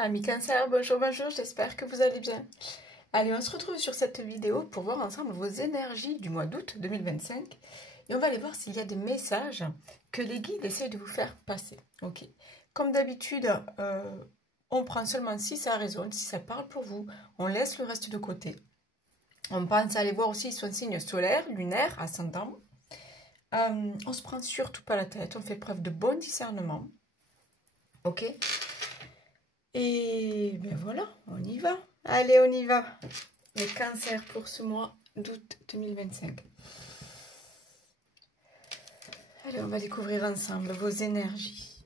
Amis Cancer, bonjour, bonjour, j'espère que vous allez bien. Allez, on se retrouve sur cette vidéo pour voir ensemble vos énergies du mois d'août 2025. Et on va aller voir s'il y a des messages que les guides essayent de vous faire passer. Ok. Comme d'habitude, on prend seulement si ça résonne, si ça parle pour vous. On laisse le reste de côté. On pense à aller voir aussi son signe solaire, lunaire, ascendant. On se prend surtout pas la tête, on fait preuve de bon discernement. Ok. Et ben voilà, on y va. Allez, on y va. Les cancers pour ce mois d'août 2025. Allez, on va découvrir ensemble vos énergies.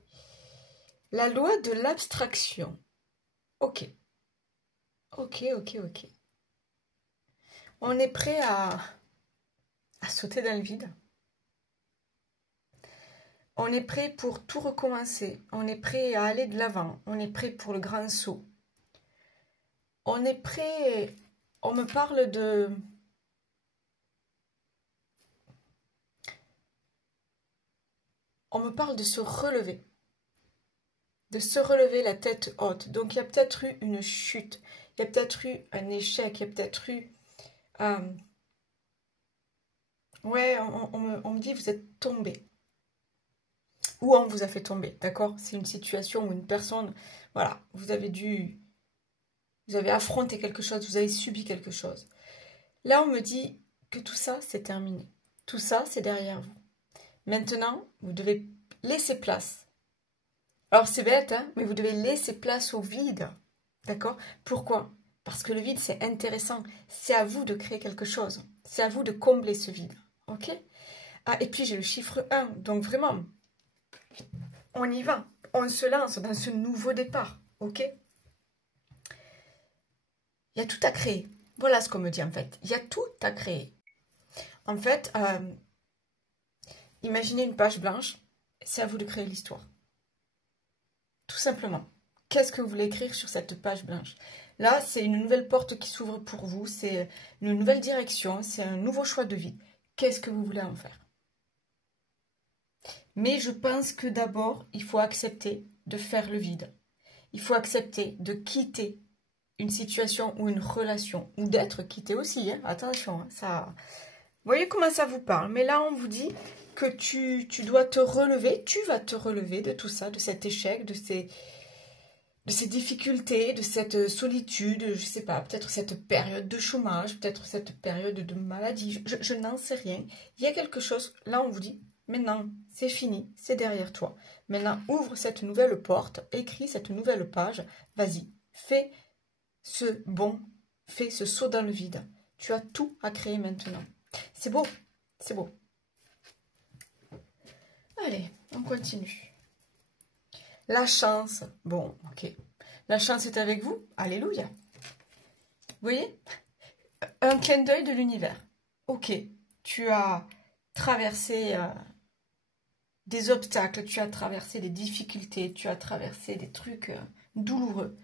La loi de l'abstraction. Ok. Ok. On est prêt à sauter dans le vide. On est prêt pour tout recommencer. On est prêt à aller de l'avant. On est prêt pour le grand saut. On est prêt... On me parle de... On me parle de se relever. De se relever la tête haute. Donc, il y a peut-être eu une chute. Il y a peut-être eu un échec. Il y a peut-être eu... Ouais, on me dit vous êtes tombé. Ou on vous a fait tomber, d'accord? C'est une situation où une personne... Voilà, vous avez affronté quelque chose, vous avez subi quelque chose. Là, on me dit que tout ça, c'est terminé. Tout ça, c'est derrière vous. Maintenant, vous devez laisser place. Alors, c'est bête, hein, mais vous devez laisser place au vide. D'accord? Pourquoi? Parce que le vide, c'est intéressant. C'est à vous de créer quelque chose. C'est à vous de combler ce vide. Ok? Ah, et puis, j'ai le chiffre 1. Donc, vraiment, on y va. On se lance dans ce nouveau départ. Ok? Il y a tout à créer. Voilà ce qu'on me dit, en fait. Il y a tout à créer. En fait, imaginez une page blanche. C'est à vous de créer l'histoire. Tout simplement. Qu'est-ce que vous voulez écrire sur cette page blanche? Là, c'est une nouvelle porte qui s'ouvre pour vous. C'est une nouvelle direction. C'est un nouveau choix de vie. Qu'est-ce que vous voulez en faire? Mais je pense que d'abord, il faut accepter de faire le vide. Il faut accepter de quitter une situation ou une relation. Ou d'être quitté aussi. Hein. Attention, hein, ça... Vous voyez comment ça vous parle? Mais là, on vous dit que tu dois te relever. Tu vas te relever de tout ça, de cet échec, de ces difficultés, de cette solitude, je sais pas, peut-être cette période de chômage, peut-être cette période de maladie, je n'en sais rien. Il y a quelque chose, là on vous dit, maintenant c'est fini, c'est derrière toi. Maintenant ouvre cette nouvelle porte, écris cette nouvelle page, vas-y, fais ce saut dans le vide. Tu as tout à créer maintenant. C'est beau, c'est beau. Allez, on continue. La chance, bon, ok. La chance est avec vous, alléluia. Vous voyez? Un clin d'œil de l'univers. Ok, tu as traversé des obstacles, tu as traversé des difficultés, tu as traversé des trucs douloureux.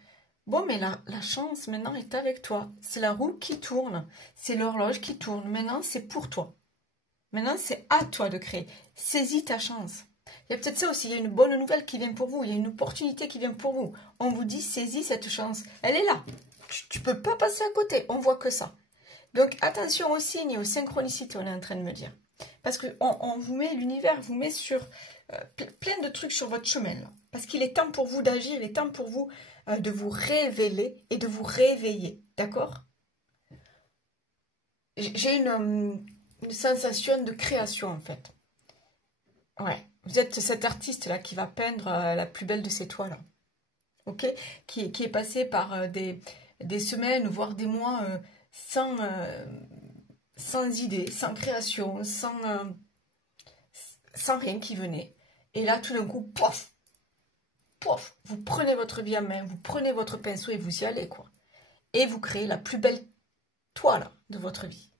Bon, mais la chance maintenant est avec toi. C'est la roue qui tourne, c'est l'horloge qui tourne. Maintenant, c'est pour toi. Maintenant, c'est à toi de créer. Saisis ta chance. Il y a peut-être ça aussi, il y a une bonne nouvelle qui vient pour vous, il y a une opportunité qui vient pour vous. On vous dit, saisis cette chance. Elle est là. Tu ne peux pas passer à côté, on voit que ça. Donc, attention aux signes et aux synchronicités, on est en train de me dire. Parce qu'on vous met, l'univers vous met sur plein de trucs sur votre chemin. Là. Parce qu'il est temps pour vous d'agir, il est temps pour vous de vous révéler et de vous réveiller. D'accord? J'ai une sensation de création, en fait. Ouais. Vous êtes cet artiste-là qui va peindre la plus belle de ses toiles. Ok? Qui est passé par des semaines, voire des mois sans idée, sans création, sans rien qui venait. Et là, tout d'un coup, pof! Pof! Vous prenez votre vie en main, vous prenez votre pinceau et vous y allez, quoi. Et vous créez la plus belle toile de votre vie.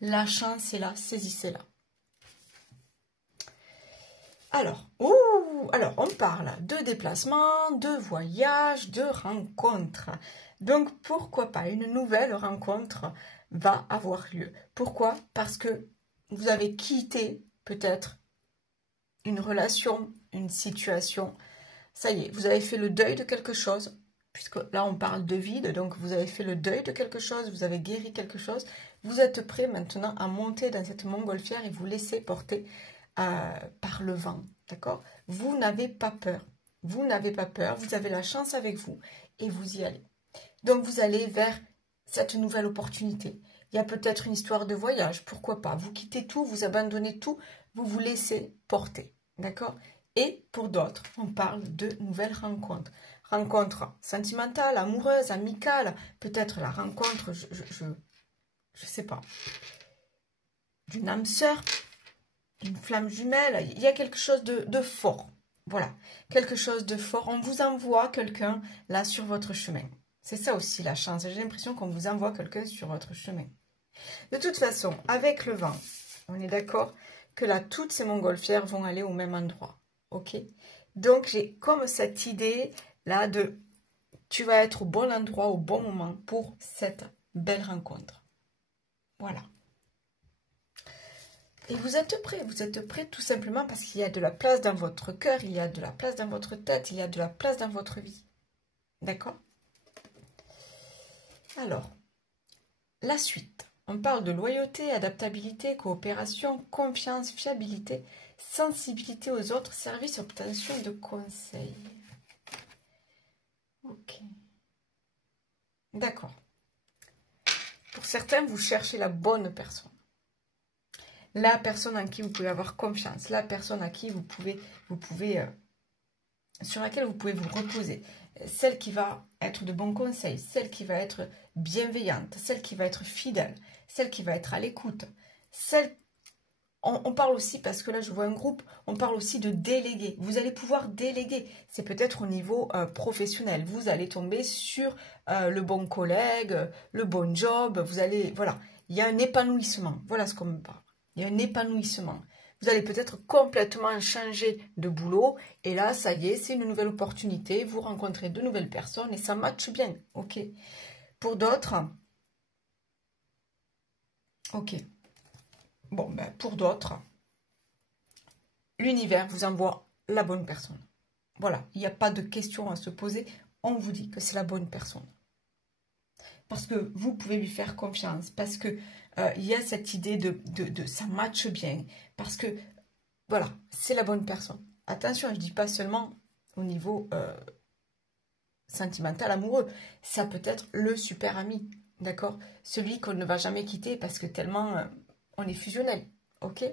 La chance est là, saisissez-la. Alors, on parle de déplacement, de voyage, de rencontre. Donc, pourquoi pas une nouvelle rencontre va avoir lieu. Pourquoi? Parce que vous avez quitté peut-être une relation, une situation. Ça y est, vous avez fait le deuil de quelque chose. puisque là on parle de vide, donc vous avez fait le deuil de quelque chose, vous avez guéri quelque chose, vous êtes prêt maintenant à monter dans cette montgolfière et vous laisser porter par le vent, d'accord? Vous n'avez pas peur, vous n'avez pas peur, vous avez la chance avec vous et vous y allez. Donc vous allez vers cette nouvelle opportunité. Il y a peut-être une histoire de voyage, pourquoi pas? Vous quittez tout, vous abandonnez tout, vous vous laissez porter, d'accord? Et pour d'autres, on parle de nouvelles rencontres. Rencontres sentimentales, amoureuses, amicales, peut-être la rencontre, je sais pas, d'une âme sœur, d'une flamme jumelle. Il y a quelque chose de fort. Voilà, quelque chose de fort. On vous envoie quelqu'un là sur votre chemin. C'est ça aussi la chance. J'ai l'impression qu'on vous envoie quelqu'un sur votre chemin. De toute façon, avec le vent, on est d'accord que là, toutes ces montgolfières vont aller au même endroit. Ok? Donc, j'ai comme cette idée là de tu vas être au bon endroit, au bon moment pour cette belle rencontre. Voilà. Et vous êtes prêt tout simplement parce qu'il y a de la place dans votre cœur, il y a de la place dans votre tête, il y a de la place dans votre vie. D'accord? Alors, la suite. On parle de loyauté, adaptabilité, coopération, confiance, fiabilité, sensibilité aux autres, service, obtention de conseils. Ok. D'accord. Pour certains, vous cherchez la bonne personne. La personne en qui vous pouvez avoir confiance. La personne à qui vous pouvez sur laquelle vous pouvez vous reposer. Celle qui va être de bons conseils. Celle qui va être bienveillante. Celle qui va être fidèle. Celle qui va être à l'écoute. On parle aussi, parce que là je vois un groupe, on parle aussi de déléguer. Vous allez pouvoir déléguer. C'est peut-être au niveau professionnel. Vous allez tomber sur le bon collègue, le bon job. Vous allez, voilà, il y a un épanouissement. Voilà ce qu'on me parle. Il y a un épanouissement. Vous allez peut-être complètement changer de boulot. Et là, ça y est, c'est une nouvelle opportunité. Vous rencontrez de nouvelles personnes et ça matche bien. Ok. Pour d'autres, ok. Bon, ben, pour d'autres, l'univers vous envoie la bonne personne. Voilà, il n'y a pas de question à se poser. On vous dit que c'est la bonne personne. Parce que vous pouvez lui faire confiance. Parce que il y a cette idée de ça matche bien. Parce que, voilà, c'est la bonne personne. Attention, je ne dis pas seulement au niveau sentimental, amoureux. Ça peut être le super ami. D'accord? Celui qu'on ne va jamais quitter parce que tellement on est fusionnel. Ok?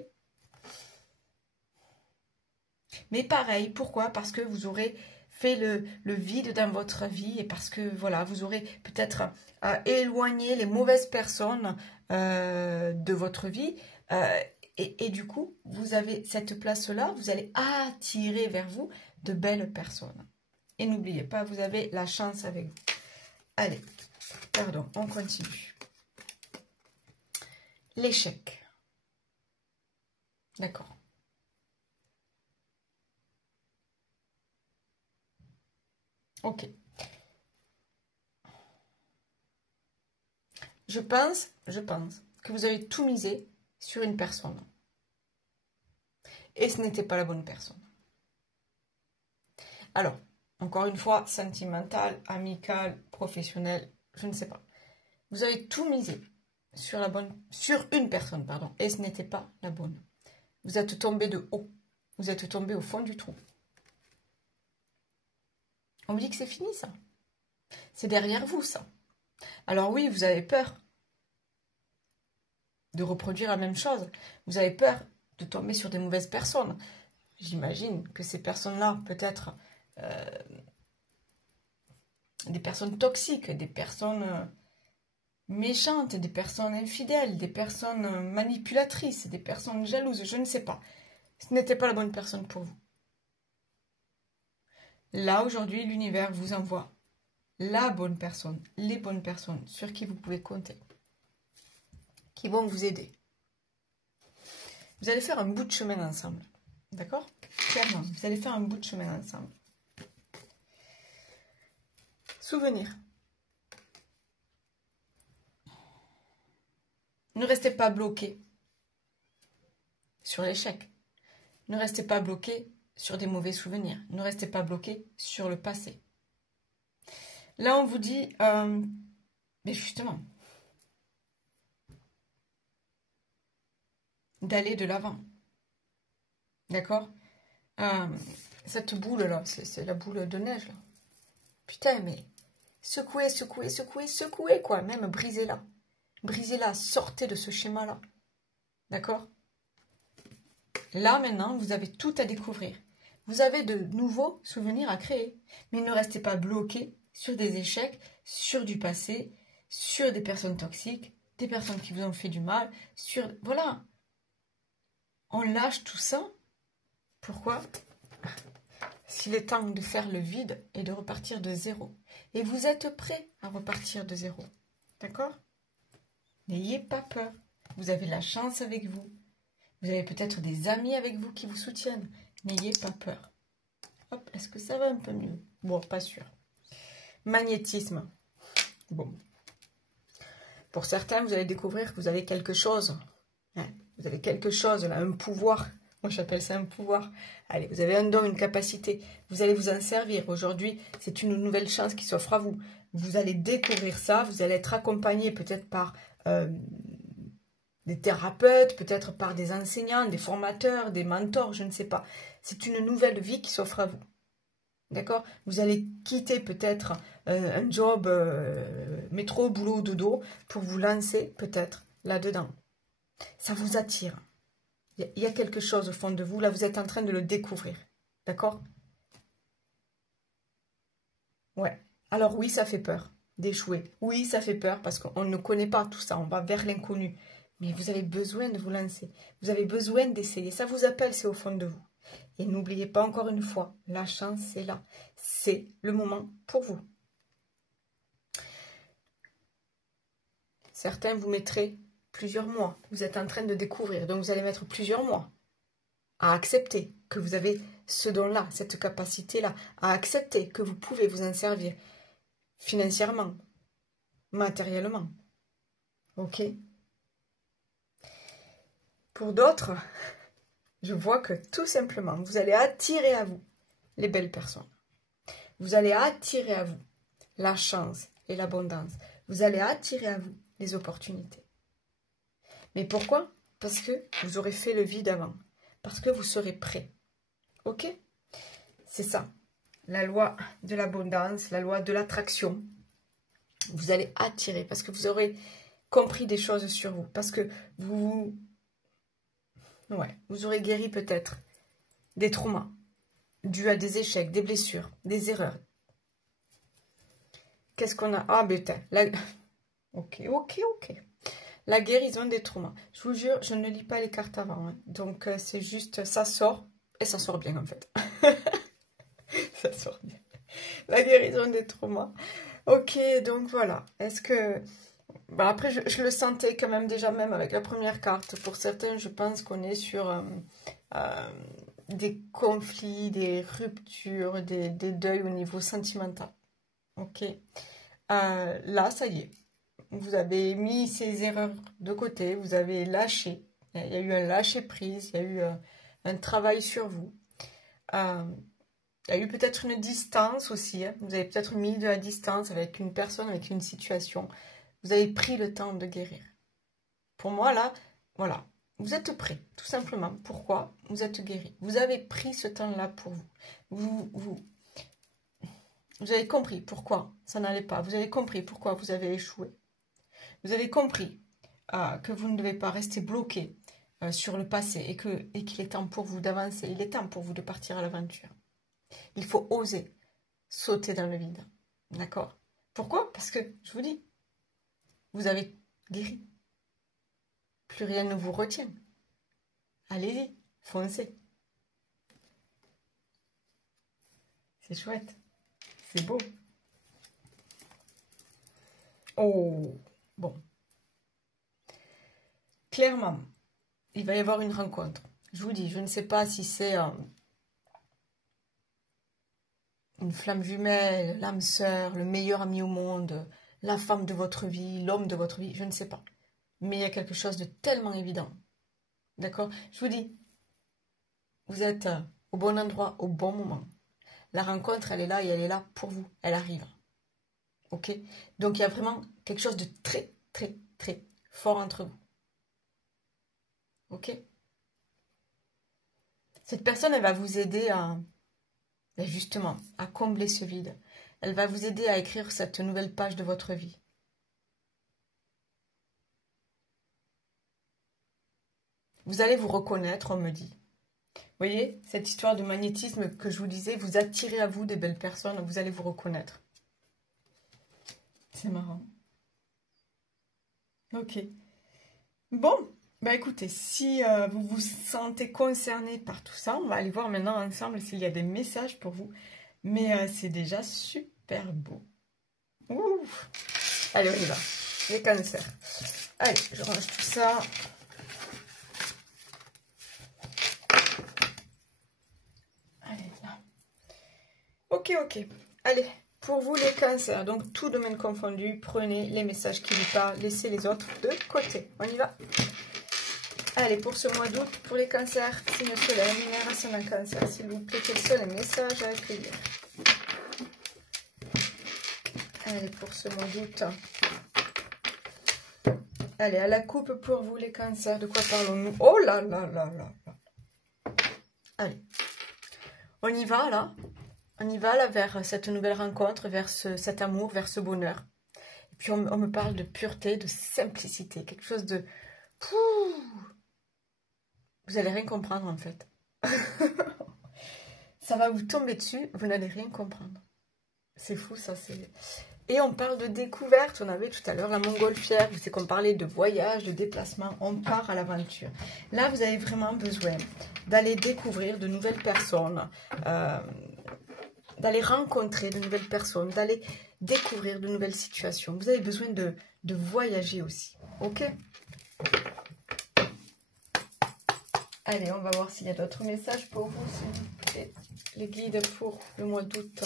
Mais pareil, pourquoi? Parce que vous aurez fait le vide dans votre vie et parce que voilà, vous aurez peut-être éloigné les mauvaises personnes de votre vie. Et du coup, vous avez cette place-là, vous allez attirer vers vous de belles personnes. Et n'oubliez pas, vous avez la chance avec vous. Allez, pardon, on continue. L'échec. D'accord. Ok. Je pense que vous avez tout misé sur une personne. Et ce n'était pas la bonne personne. Alors, encore une fois, sentimental, amical, professionnel, je ne sais pas. Vous avez tout misé sur une personne, pardon, et ce n'était pas la bonne. Vous êtes tombé de haut. Vous êtes tombé au fond du trou. On me dit que c'est fini, ça. C'est derrière vous, ça. Alors oui, vous avez peur de reproduire la même chose. Vous avez peur de tomber sur des mauvaises personnes. J'imagine que ces personnes-là, peut-être des personnes toxiques, des personnes méchantes, des personnes infidèles, des personnes manipulatrices, des personnes jalouses, je ne sais pas. Ce n'était pas la bonne personne pour vous. Là, aujourd'hui, l'univers vous envoie la bonne personne, les bonnes personnes sur qui vous pouvez compter, qui vont vous aider. Vous allez faire un bout de chemin ensemble. D'accord? Clairement, vous allez faire un bout de chemin ensemble. Souvenir. Ne restez pas bloqué sur l'échec. Ne restez pas bloqué sur des mauvais souvenirs. Ne restez pas bloqué sur le passé. Là, on vous dit, mais justement, d'aller de l'avant. D'accord? Cette boule-là, c'est la boule de neige, là. Putain, mais secouez, secouez, secouez, secouez, quoi. Même brisez-la. Brisez-la, sortez de ce schéma-là. D'accord? Là, maintenant, vous avez tout à découvrir. Vous avez de nouveaux souvenirs à créer. Mais ne restez pas bloqué sur des échecs, sur du passé, sur des personnes toxiques, des personnes qui vous ont fait du mal, sur... Voilà. On lâche tout ça. Pourquoi? S'il est temps de faire le vide et de repartir de zéro. Et vous êtes prêt à repartir de zéro. D'accord? N'ayez pas peur. Vous avez la chance avec vous. Vous avez peut-être des amis avec vous qui vous soutiennent. N'ayez pas peur. Hop, est-ce que ça va un peu mieux? Bon, pas sûr. Magnétisme. Bon. Pour certains, vous allez découvrir que vous avez quelque chose. Vous avez quelque chose, là, un pouvoir. Moi, j'appelle ça un pouvoir. Allez, vous avez un don, une capacité. Vous allez vous en servir. Aujourd'hui, c'est une nouvelle chance qui s'offre à vous. Vous allez découvrir ça. Vous allez être accompagné peut-être par des thérapeutes, peut-être par des enseignants, des formateurs, des mentors, je ne sais pas. C'est une nouvelle vie qui s'offre à vous. D'accord? Vous allez quitter peut-être un job métro, boulot, dodo pour vous lancer peut-être là-dedans. Ça vous attire. Il y a quelque chose au fond de vous. Là, vous êtes en train de le découvrir. D'accord? Ouais. Alors oui, ça fait peur d'échouer. Oui, ça fait peur parce qu'on ne connaît pas tout ça. On va vers l'inconnu. Mais vous avez besoin de vous lancer. Vous avez besoin d'essayer. Ça vous appelle, c'est au fond de vous. Et n'oubliez pas encore une fois, la chance est là. C'est le moment pour vous. Certains vous mettrez plusieurs mois. Vous êtes en train de découvrir. Donc vous allez mettre plusieurs mois à accepter que vous avez ce don-là, cette capacité-là, à accepter que vous pouvez vous en servir financièrement, matériellement. Ok? Pour d'autres, je vois que tout simplement, vous allez attirer à vous les belles personnes. Vous allez attirer à vous la chance et l'abondance. Vous allez attirer à vous les opportunités. Mais pourquoi? Parce que vous aurez fait le vide avant. Parce que vous serez prêt. Ok? C'est ça. La loi de l'abondance, la loi de l'attraction. Vous allez attirer parce que vous aurez compris des choses sur vous. Parce que vous aurez guéri peut-être des traumas dus à des échecs, des blessures, des erreurs. Qu'est-ce qu'on a? Ah, putain. Ok. La guérison des traumas. Je vous jure, je ne lis pas les cartes avant. Hein. Donc, c'est juste, ça sort. Et ça sort bien, en fait. Ça sort bien. La guérison des traumas. Ok, donc voilà. Est-ce que... Bon, après, je le sentais quand même déjà, même avec la première carte. Pour certains, je pense qu'on est sur des conflits, des ruptures, des deuils au niveau sentimental. Ok. Là, ça y est. Vous avez mis ces erreurs de côté, vous avez lâché. Il y a eu un lâcher-prise, il y a eu un travail sur vous. Il y a eu peut-être une distance aussi. Hein. Vous avez peut-être mis de la distance avec une personne, avec une situation. Vous avez pris le temps de guérir. Pour moi, là, voilà. Vous êtes prêt, tout simplement. Pourquoi? Vous êtes guéri. Vous avez pris ce temps-là pour vous. Vous avez compris pourquoi ça n'allait pas. Vous avez compris pourquoi vous avez échoué. Vous avez compris que vous ne devez pas rester bloqué sur le passé et qu'il est temps pour vous d'avancer. Il est temps pour vous de partir à l'aventure. Il faut oser sauter dans le vide. D'accord? Pourquoi? Parce que, je vous dis, vous avez guéri. Plus rien ne vous retient. Allez-y, foncez. C'est chouette. C'est beau. Oh, bon. Clairement, il va y avoir une rencontre. Je vous dis, je ne sais pas si c'est une flamme jumelle, l'âme sœur, le meilleur ami au monde, la femme de votre vie, l'homme de votre vie, je ne sais pas. Mais il y a quelque chose de tellement évident. D'accord? Je vous dis, vous êtes au bon endroit, au bon moment. La rencontre, elle est là et elle est là pour vous. Elle arrive. Ok? Donc, il y a vraiment quelque chose de très, très, très fort entre vous. Ok? Cette personne, elle va vous aider justement, à combler ce vide. Elle va vous aider à écrire cette nouvelle page de votre vie. Vous allez vous reconnaître, on me dit. Vous voyez, cette histoire de magnétisme que je vous disais, vous attirez à vous des belles personnes, vous allez vous reconnaître. C'est marrant. Ok. Bon, bah écoutez, si vous vous sentez concerné par tout ça, on va aller voir maintenant ensemble s'il y a des messages pour vous. Mais c'est déjà super beau. Ouh. Allez, on y va. Les cancers. Allez, je range tout ça. Allez, là. Ok, ok. Allez, pour vous les cancers, donc tout domaine confondu, prenez les messages qui vous parlent, laissez les autres de côté. On y va. Allez, pour ce mois d'août, pour les cancers, signe solaire, lunaire, ascendant cancer, s'il vous plaît, quels sont les messages à accueillir? Allez, pour ce mois d'août. Allez, à la coupe pour vous les cancers, de quoi parlons-nous? Oh là là là là là. Allez, on y va là. On y va là vers cette nouvelle rencontre, vers cet amour, vers ce bonheur. Et puis on me parle de pureté, de simplicité, quelque chose de... Pouh, vous n'allez rien comprendre en fait. Ça va vous tomber dessus, vous n'allez rien comprendre. C'est fou ça, c'est... Et on parle de découverte, on avait tout à l'heure la montgolfière, c'est qu'on parlait de voyage, de déplacement, on part à l'aventure. Là, vous avez vraiment besoin d'aller découvrir de nouvelles personnes, d'aller rencontrer de nouvelles personnes, d'aller découvrir de nouvelles situations. Vous avez besoin de voyager aussi, ok? Allez, on va voir s'il y a d'autres messages pour vous, s'il vous plaît. Les guides pour le mois d'août.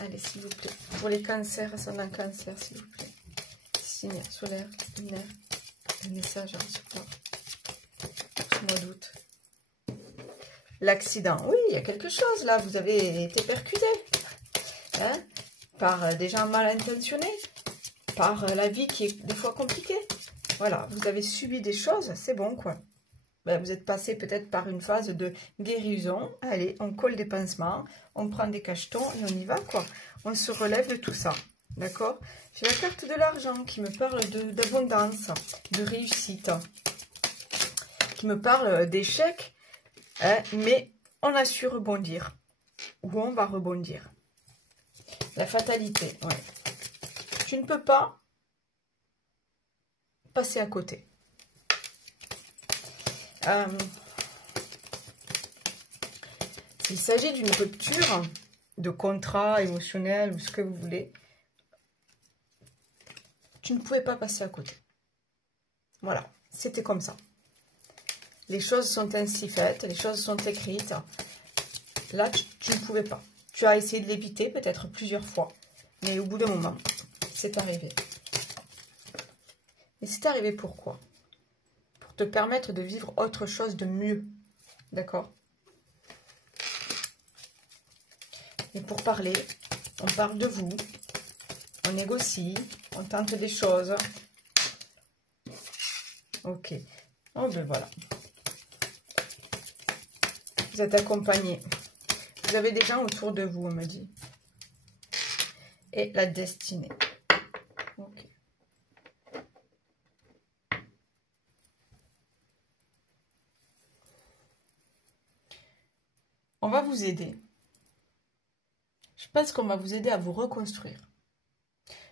Allez, s'il vous plaît. Pour les cancers, ascendant cancer, s'il vous plaît. Signe solaire, lunaire, le message à recevoir pour ce mois d'août. L'accident. Oui, il y a quelque chose là. Vous avez été percuté. Hein, par des gens mal intentionnés. Par la vie qui est des fois compliquée. Voilà, vous avez subi des choses. C'est bon, quoi. Ben, vous êtes passé peut-être par une phase de guérison. Allez, on colle des pansements, on prend des cachetons et on y va, quoi. On se relève de tout ça, d'accord? J'ai la carte de l'argent qui me parle d'abondance, de réussite, qui me parle d'échec, hein, mais on a su rebondir, ou on va rebondir. La fatalité, ouais. Tu ne peux pas passer à côté. S'il s'agit d'une rupture de contrat émotionnel ou ce que vous voulez, tu ne pouvais pas passer à côté. Voilà, c'était comme ça. Les choses sont ainsi faites, les choses sont écrites. Là, tu ne pouvais pas. Tu as essayé de l'éviter peut-être plusieurs fois, mais au bout d'un moment, c'est arrivé. Et c'est arrivé pourquoi? Pour te permettre de vivre autre chose de mieux. D'accord? Et pour parler, on parle de vous, on négocie, on tente des choses. Ok. Oh ben voilà. Vous êtes accompagné. Vous avez des gens autour de vous, on me dit. Et la destinée. Ok. On va vous aider. Je pense qu'on va vous aider à vous reconstruire.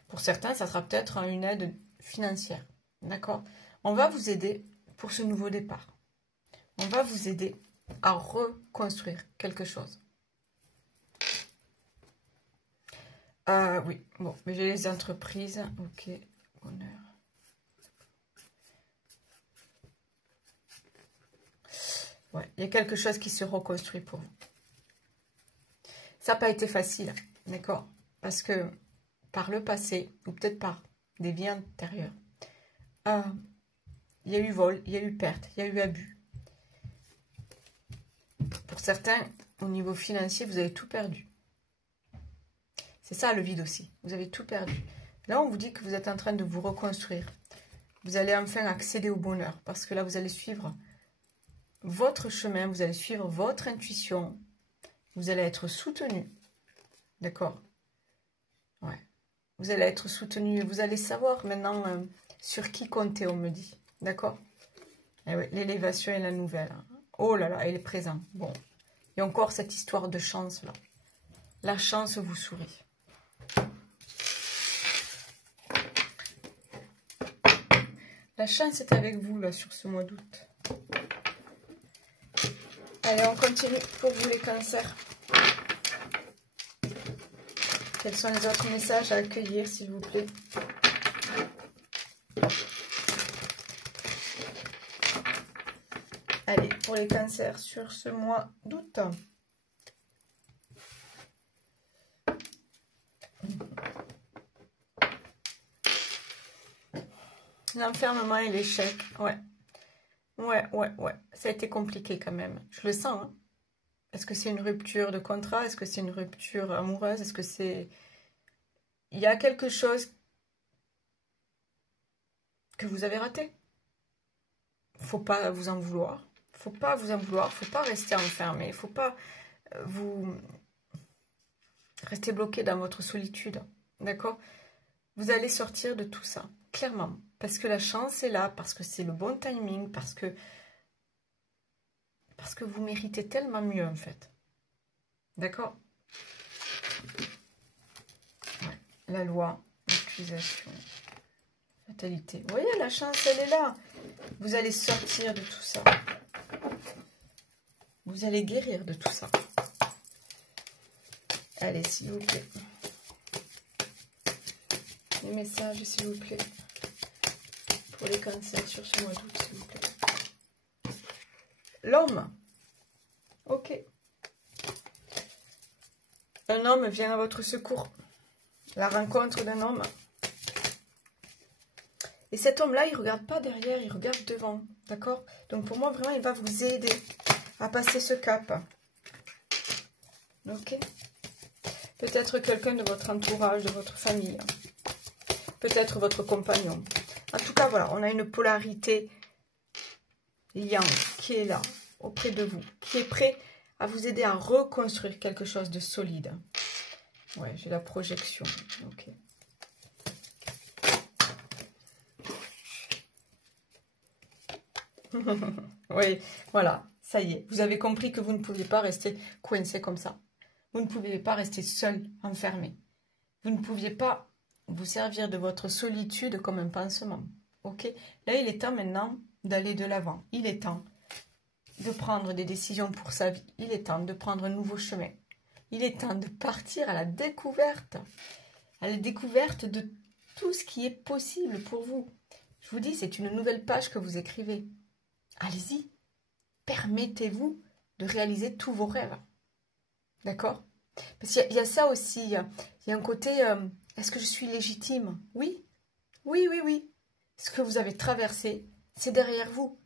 Pour certains, ça sera peut-être une aide financière. D'accord? On va vous aider pour ce nouveau départ. On va vous aider à reconstruire quelque chose. Oui, bon, mais j'ai les entreprises. Ok, honneur. Ouais, il y a quelque chose qui se reconstruit pour vous. Ça n'a pas été facile, d'accord? Parce que par le passé, ou peut-être par des vies antérieures, il y a eu vol, il y a eu perte, il y a eu abus. Pour certains, au niveau financier, vous avez tout perdu. C'est ça le vide aussi. Vous avez tout perdu. Là, on vous dit que vous êtes en train de vous reconstruire. Vous allez enfin accéder au bonheur. Parce que là, vous allez suivre votre chemin. Vous allez suivre votre intuition. Vous allez être soutenu. D'accord? Ouais. Vous allez être soutenu. Vous allez savoir maintenant sur qui compter, on me dit. D'accord? Ouais, l'élévation est la nouvelle. Oh là là, elle est présente. Bon. Et encore cette histoire de chance là. La chance vous sourit. La chance est avec vous là sur ce mois d'août. Allez, on continue pour vous les cancers. Quels sont les autres messages à accueillir, s'il vous plaît? Allez, pour les cancers sur ce mois d'août. L'enfermement et l'échec, ouais. Ouais. Ça a été compliqué quand même. Je le sens, hein. Est-ce que c'est une rupture de contrat? Est-ce que c'est une rupture amoureuse? Est-ce que c'est... Il y a quelque chose que vous avez raté. Faut pas vous en vouloir. Faut pas vous en vouloir. Faut pas rester enfermé. Faut pas vous rester bloqué dans votre solitude. D'accord? Vous allez sortir de tout ça, clairement. Parce que la chance est là, parce que c'est le bon timing, parce que vous méritez tellement mieux, en fait. D'accord? Ouais. La loi, l'accusation, fatalité. Vous voyez, la chance, elle est là. Vous allez sortir de tout ça. Vous allez guérir de tout ça. Allez, s'il vous plaît. Les messages, s'il vous plaît. Pour les cancers sur ce mois d'août, s'il vous plaît. L'homme. Ok. Un homme vient à votre secours. La rencontre d'un homme. Et cet homme-là, il ne regarde pas derrière, il regarde devant. D'accord? Donc pour moi, vraiment, il va vous aider à passer ce cap. Ok? Peut-être quelqu'un de votre entourage, de votre famille. Peut-être votre compagnon. En tout cas, voilà, on a une polarité yang qui est là, auprès de vous, qui est prêt à vous aider à reconstruire quelque chose de solide. Ouais, j'ai la projection. Ok. Oui, voilà, ça y est. Vous avez compris que vous ne pouviez pas rester coincé comme ça. Vous ne pouviez pas rester seul, enfermé. Vous ne pouviez pas vous servir de votre solitude comme un pansement. Ok? Là, il est temps maintenant d'aller de l'avant. Il est temps de prendre des décisions pour sa vie. Il est temps de prendre un nouveau chemin. Il est temps de partir à la découverte de tout ce qui est possible pour vous. Je vous dis, c'est une nouvelle page que vous écrivez. Allez-y, permettez-vous de réaliser tous vos rêves. D'accord? Parce qu'il y a ça aussi, il y a un côté, est-ce que je suis légitime? Oui. Ce que vous avez traversé, c'est derrière vous.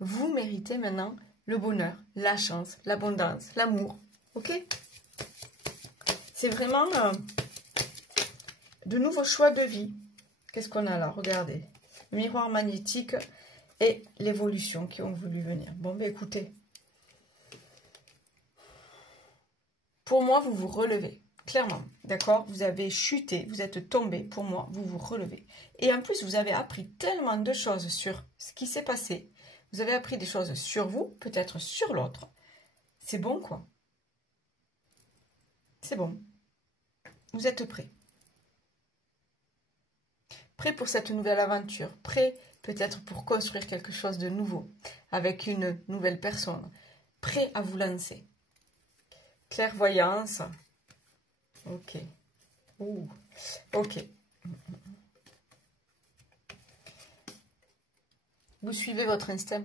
Vous méritez maintenant le bonheur, la chance, l'abondance, l'amour. Ok? C'est vraiment de nouveaux choix de vie. Qu'est-ce qu'on a là? Regardez. Le miroir magnétique et l'évolution qui ont voulu venir. Bon, ben écoutez. Pour moi, vous vous relevez. Clairement, d'accord? Vous avez chuté, vous êtes tombé. Pour moi, vous vous relevez. Et en plus, vous avez appris tellement de choses sur ce qui s'est passé. Vous avez appris des choses sur vous, peut-être sur l'autre. C'est bon, quoi. C'est bon. Vous êtes prêts. Prêt pour cette nouvelle aventure. Prêt peut-être pour construire quelque chose de nouveau. Avec une nouvelle personne. Prêt à vous lancer. Clairvoyance. Ok. Ouh. Ok. Vous suivez votre instinct.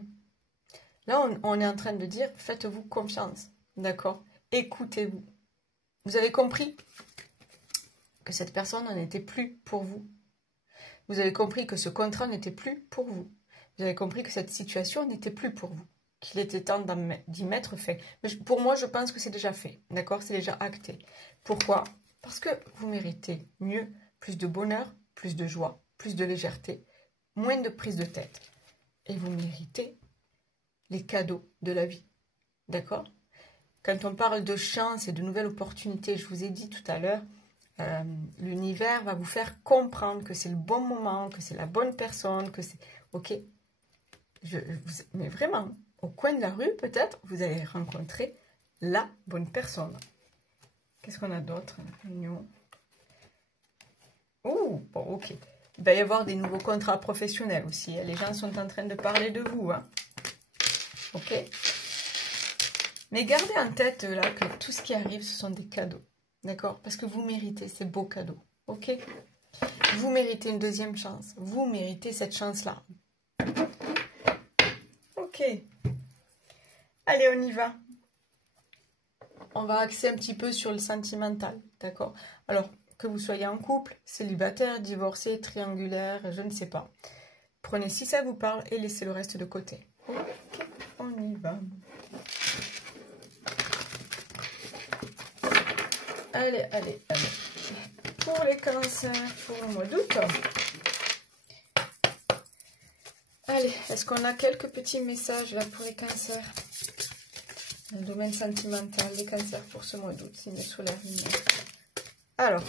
Là, on est en train de dire, faites-vous confiance. D'accord? Écoutez-vous. Vous avez compris que cette personne n'était plus pour vous. Vous avez compris que ce contrat n'était plus pour vous. Vous avez compris que cette situation n'était plus pour vous. Qu'il était temps d'y mettre fin. Mais pour moi, je pense que c'est déjà fait. D'accord? C'est déjà acté. Pourquoi? Parce que vous méritez mieux, plus de bonheur, plus de joie, plus de légèreté, moins de prise de tête. Et vous méritez les cadeaux de la vie. D'accord? Quand on parle de chance et de nouvelles opportunités, je vous ai dit tout à l'heure, l'univers va vous faire comprendre que c'est le bon moment, que c'est la bonne personne, que c'est... Ok? Mais vraiment, au coin de la rue, peut-être, vous allez rencontrer la bonne personne. Qu'est-ce qu'on a d'autre? Oh, bon, ok. Il va y avoir des nouveaux contrats professionnels aussi. Les gens sont en train de parler de vous. Hein. Ok? Mais gardez en tête là que tout ce qui arrive, ce sont des cadeaux. D'accord? Parce que vous méritez ces beaux cadeaux. Ok? Vous méritez une deuxième chance. Vous méritez cette chance-là. Ok. Allez, on y va. On va axer un petit peu sur le sentimental. D'accord? Alors, que vous soyez en couple, célibataire, divorcé, triangulaire, je ne sais pas. Prenez si ça vous parle et laissez le reste de côté. Ok, on y va. Allez, allez, allez. Pour les cancers, pour le mois d'août. Allez, est-ce qu'on a quelques petits messages là pour les cancers? Le domaine sentimental, les cancers pour ce mois d'août, signe solaire. Alors,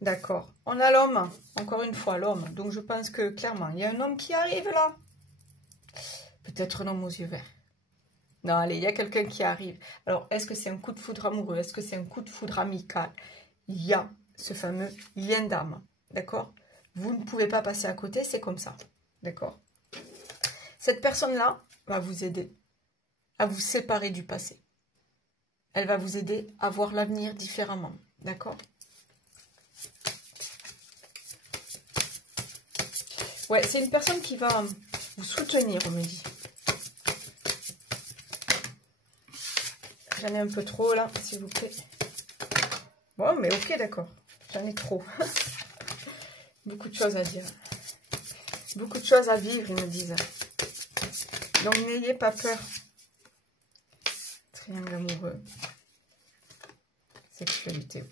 d'accord, on a l'homme, encore une fois l'homme. Donc je pense que clairement, il y a un homme qui arrive là. Peut-être un homme aux yeux verts. Non, allez, il y a quelqu'un qui arrive. Alors, est-ce que c'est un coup de foudre amoureux? Est-ce que c'est un coup de foudre amical? Il y a ce fameux lien d'âme, d'accord? Vous ne pouvez pas passer à côté, c'est comme ça, d'accord? Cette personne-là va vous aider à vous séparer du passé. Elle va vous aider à voir l'avenir différemment, d'accord? Ouais, c'est une personne qui va vous soutenir, on me dit. J'en ai un peu trop là, s'il vous plaît. Bon, mais ok, d'accord. J'en ai trop. Beaucoup de choses à dire. Beaucoup de choses à vivre, ils me disent. Donc, n'ayez pas peur. Triangle amoureux. Sexualité.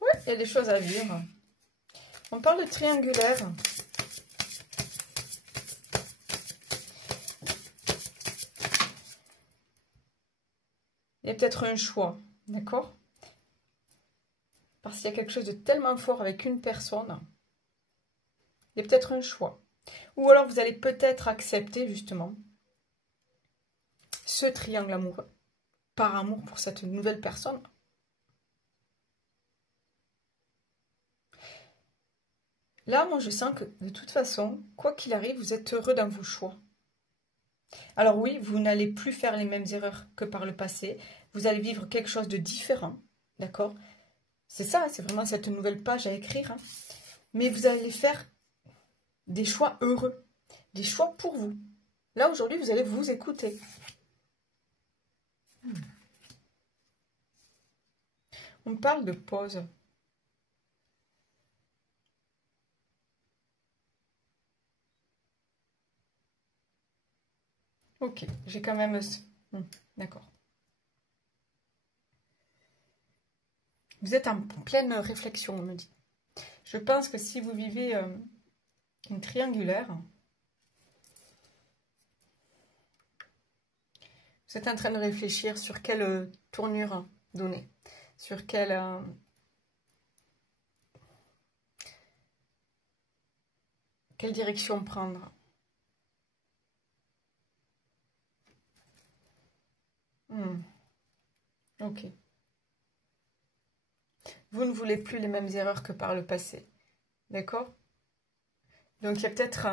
Ouais, il y a des choses à vivre. On parle de triangulaire. Il y a peut-être un choix, d'accord? Parce qu'il y a quelque chose de tellement fort avec une personne. Il y a peut-être un choix. Ou alors vous allez peut-être accepter justement ce triangle amoureux par amour pour cette nouvelle personne. Là, moi, je sens que de toute façon, quoi qu'il arrive, vous êtes heureux dans vos choix. Alors oui, vous n'allez plus faire les mêmes erreurs que par le passé. Vous allez vivre quelque chose de différent, d'accord? C'est ça, c'est vraiment cette nouvelle page à écrire. Hein. Mais vous allez faire des choix heureux, des choix pour vous. Là, aujourd'hui, vous allez vous écouter. On parle de pause. Ok, j'ai quand même... D'accord. Vous êtes en pleine réflexion, on me dit. Je pense que si vous vivez une triangulaire, vous êtes en train de réfléchir sur quelle tournure donner, sur quelle direction prendre. Ok. Vous ne voulez plus les mêmes erreurs que par le passé. D'accord? Donc, il y a peut-être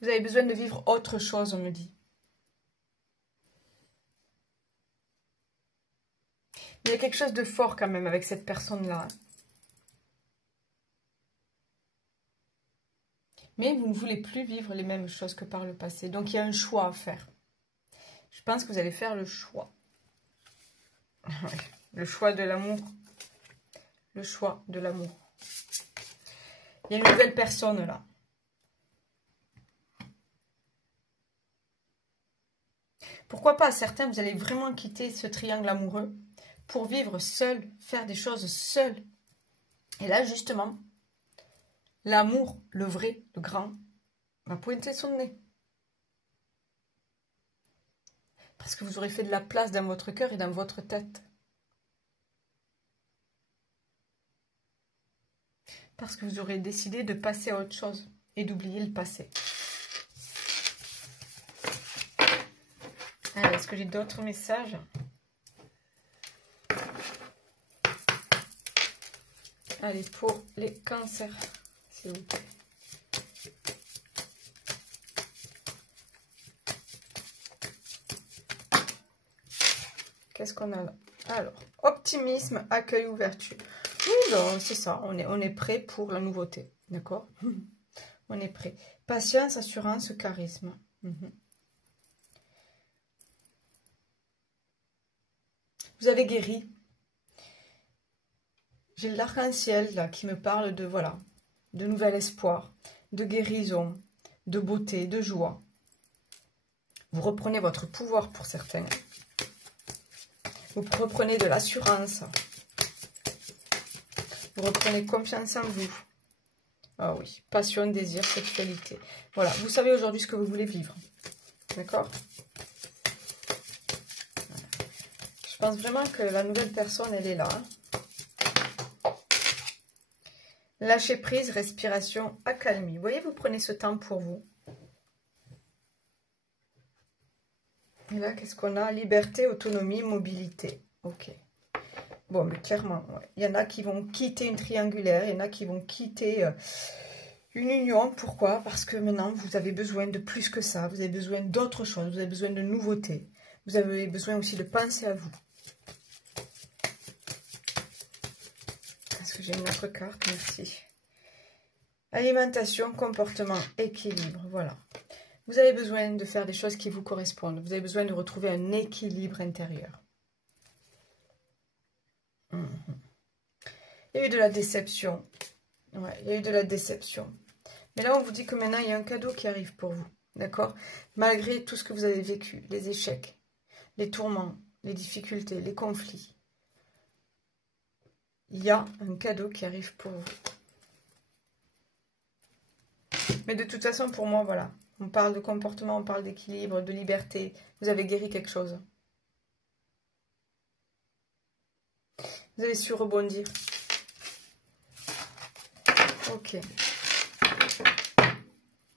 vous avez besoin de vivre autre chose, on me dit. Il y a quelque chose de fort quand même avec cette personne-là. Mais vous ne voulez plus vivre les mêmes choses que par le passé. Donc, il y a un choix à faire. Je pense que vous allez faire le choix. Le choix de l'amour. Le choix de l'amour. Il y a une nouvelle personne là. Pourquoi pas, certains, vous allez vraiment quitter ce triangle amoureux pour vivre seul, faire des choses seul. Et là, justement, l'amour, le vrai, le grand, va pointer son nez. Parce que vous aurez fait de la place dans votre cœur et dans votre tête. Parce que vous aurez décidé de passer à autre chose et d'oublier le passé. Alors, est-ce que j'ai d'autres messages? Allez, pour les cancers, s'il vous plaît. Qu'est-ce qu'on a là? Alors, optimisme, accueil, ouverture. Oui, ben, c'est ça, on est prêt pour la nouveauté, d'accord? On est prêt. Patience, assurance, charisme. Vous avez guéri. J'ai l'arc-en-ciel là qui me parle de, voilà, de nouvel espoir, de guérison, de beauté, de joie. Vous reprenez votre pouvoir pour certains. Vous reprenez de l'assurance. Vous reprenez confiance en vous. Ah oui, passion, désir, sexualité. Voilà, vous savez aujourd'hui ce que vous voulez vivre. D'accord? Voilà. Je pense vraiment que la nouvelle personne, elle est là. Hein. Lâcher prise, respiration, accalmie. Vous voyez, vous prenez ce temps pour vous. Et là, qu'est-ce qu'on a? Liberté, autonomie, mobilité. Ok. Bon, mais clairement, ouais. Il y en a qui vont quitter une triangulaire, il y en a qui vont quitter une union. Pourquoi? Parce que maintenant, vous avez besoin de plus que ça. Vous avez besoin d'autre chose. Vous avez besoin de nouveautés. Vous avez besoin aussi de penser à vous. Est-ce que j'ai une autre carte? Merci. Alimentation, comportement, équilibre. Voilà. Vous avez besoin de faire des choses qui vous correspondent. Vous avez besoin de retrouver un équilibre intérieur. Il y a eu de la déception. Ouais, il y a eu de la déception. Mais là, on vous dit que maintenant, il y a un cadeau qui arrive pour vous. D'accord? Malgré tout ce que vous avez vécu, les échecs, les tourments, les difficultés, les conflits. Il y a un cadeau qui arrive pour vous. Mais de toute façon, pour moi, voilà. On parle de comportement, on parle d'équilibre, de liberté. Vous avez guéri quelque chose. Vous avez su rebondir. Ok.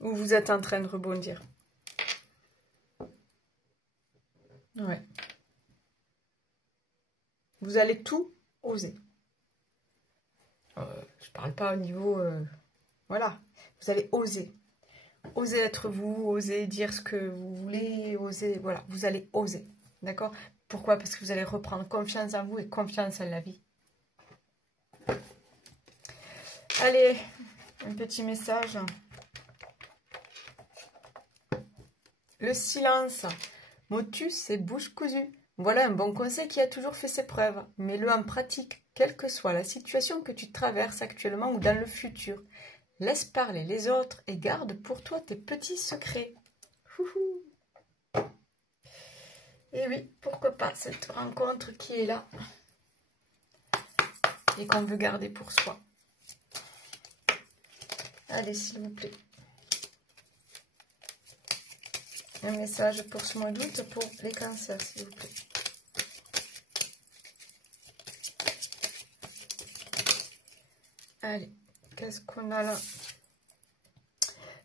Ou vous êtes en train de rebondir. Ouais. Vous allez tout oser. Je parle pas au niveau... voilà. Vous allez oser. Oser être vous, oser dire ce que vous voulez, oser... Voilà, vous allez oser. D'accord? Pourquoi? Parce que vous allez reprendre confiance en vous et confiance en la vie. Allez, un petit message. Le silence. Motus et bouche cousue. Voilà un bon conseil qui a toujours fait ses preuves. Mets-le en pratique, quelle que soit la situation que tu traverses actuellement ou dans le futur. Laisse parler les autres et garde pour toi tes petits secrets. Et oui, pourquoi pas cette rencontre qui est là et qu'on veut garder pour soi. Allez, s'il vous plaît. Un message pour ce mois d'août pour les cancers, s'il vous plaît. Allez, qu'est-ce qu'on a là?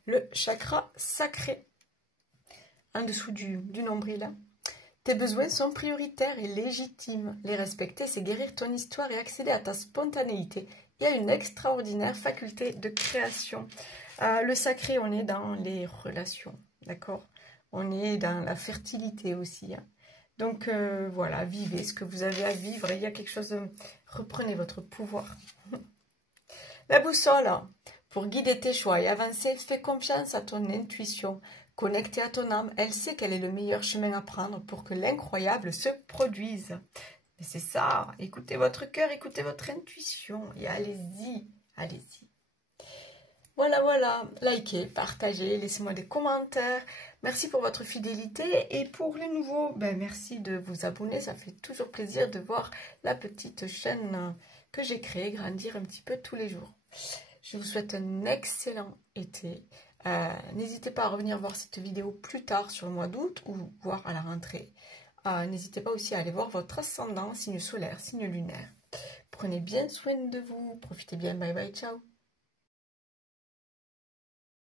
Le chakra sacré. En dessous du nombril. Tes besoins sont prioritaires et légitimes. Les respecter, c'est guérir ton histoire et accéder à ta spontanéité et à une extraordinaire faculté de création. Le sacré, on est dans les relations, d'accord? On est dans la fertilité aussi. Hein. Donc, voilà, vivez ce que vous avez à vivre. Il y a quelque chose de... Reprenez votre pouvoir. La boussole, pour guider tes choix et avancer, fais confiance à ton intuition. Connectée à ton âme, elle sait quel est le meilleur chemin à prendre pour que l'incroyable se produise. Mais c'est ça, écoutez votre cœur, écoutez votre intuition et allez-y, allez-y. Voilà, voilà, likez, partagez, laissez-moi des commentaires. Merci pour votre fidélité et pour les nouveaux, ben merci de vous abonner. Ça fait toujours plaisir de voir la petite chaîne que j'ai créée grandir un petit peu tous les jours. Je vous souhaite un excellent été. N'hésitez pas à revenir voir cette vidéo plus tard sur le mois d'août ou voir à la rentrée. N'hésitez pas aussi à aller voir votre ascendant, signe solaire, signe lunaire. Prenez bien soin de vous. Profitez bien. Bye bye. Ciao.